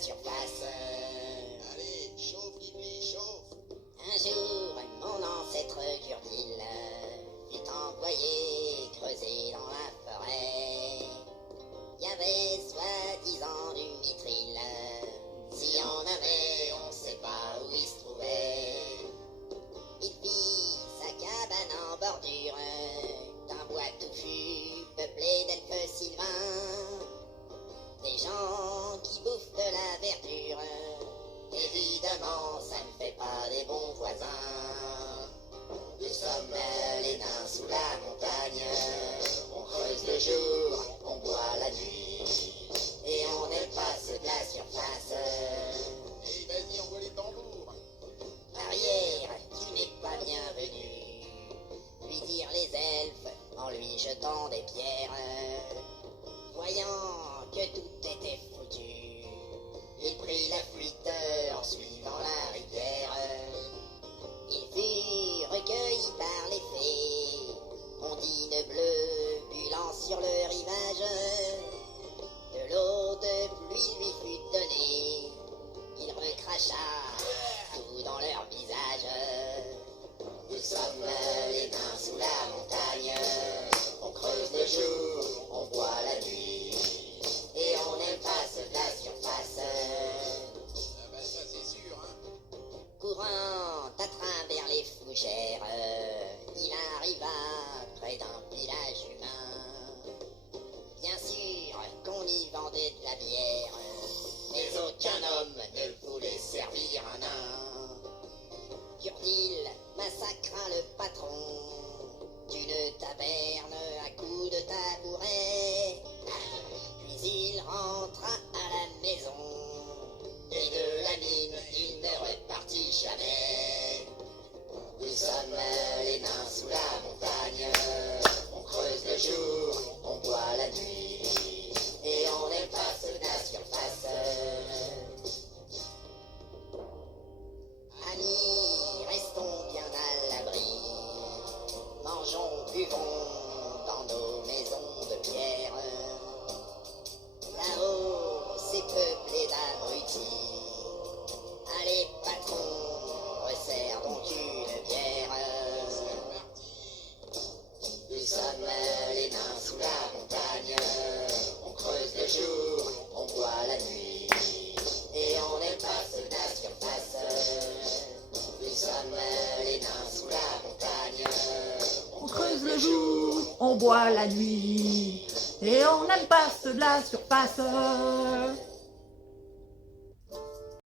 surface. Allez, chauffe, Ghibli, chauffe. Un jour, mon ancêtre Gurdil fut envoyé creuser dans la forêt. Il y avait soi-disant du mithril. Si on avait, on sait pas où il se trouvait. Il fit sa cabane en bordure d'un bois touffu peuplé d'elfes sylvains. Des gens qui bouffent de la verdure. Évidemment, ça ne fait pas des bons voisins. Nous sommes les nains sous la montagne. On creuse le jour, on boit la nuit. Et on aime pas ceux de la surface. Et vas-y, envoie les tambours. Arrière, tu n'es pas bienvenu, lui dirent les elfes en lui jetant des pierres. Voyant que tout était foutu, il prit la fuite en suivant la rivière. Il fut recueilli par les fées, ondines bleues bulant sur le rivage. De l'eau de pluie lui fut donnée, il recracha tout dans leur visage. Nous sommes les nains sous la montagne, on creuse le jour, on boit la nuit, et on n'aime pas ceux de la surface. Ah bah ça c'est sûr, hein. Courant à travers les fougères, il arriva près d'un village humain. Bien sûr qu'on y vendait de la bière, mais aucun homme ne voulait servir un nain. Gurdil massacra le patron d'une taverne à coups de tabouret. Puis il rentra à la maison, et de la mine il ne repartit jamais. Nous sommes les nains sous la montagne, on creuse le jour, on boit la nuit, et on n'aime pas ceux de la surface. Amis, restons bien à l'abri, mangeons, buvons dans nos maisons de pierre. Là-haut, c'est peuplé d'abrutis. Allez, patron, resserre donc une bière. Nous sommes les nains sous la montagne, on creuse le jour, on boit la nuit, et on n'aime pas ceux de la surface. Nous sommes les nains sous la montagne, On creuse le jour, on boit la nuit, et on n'aime pas ceux de la surface.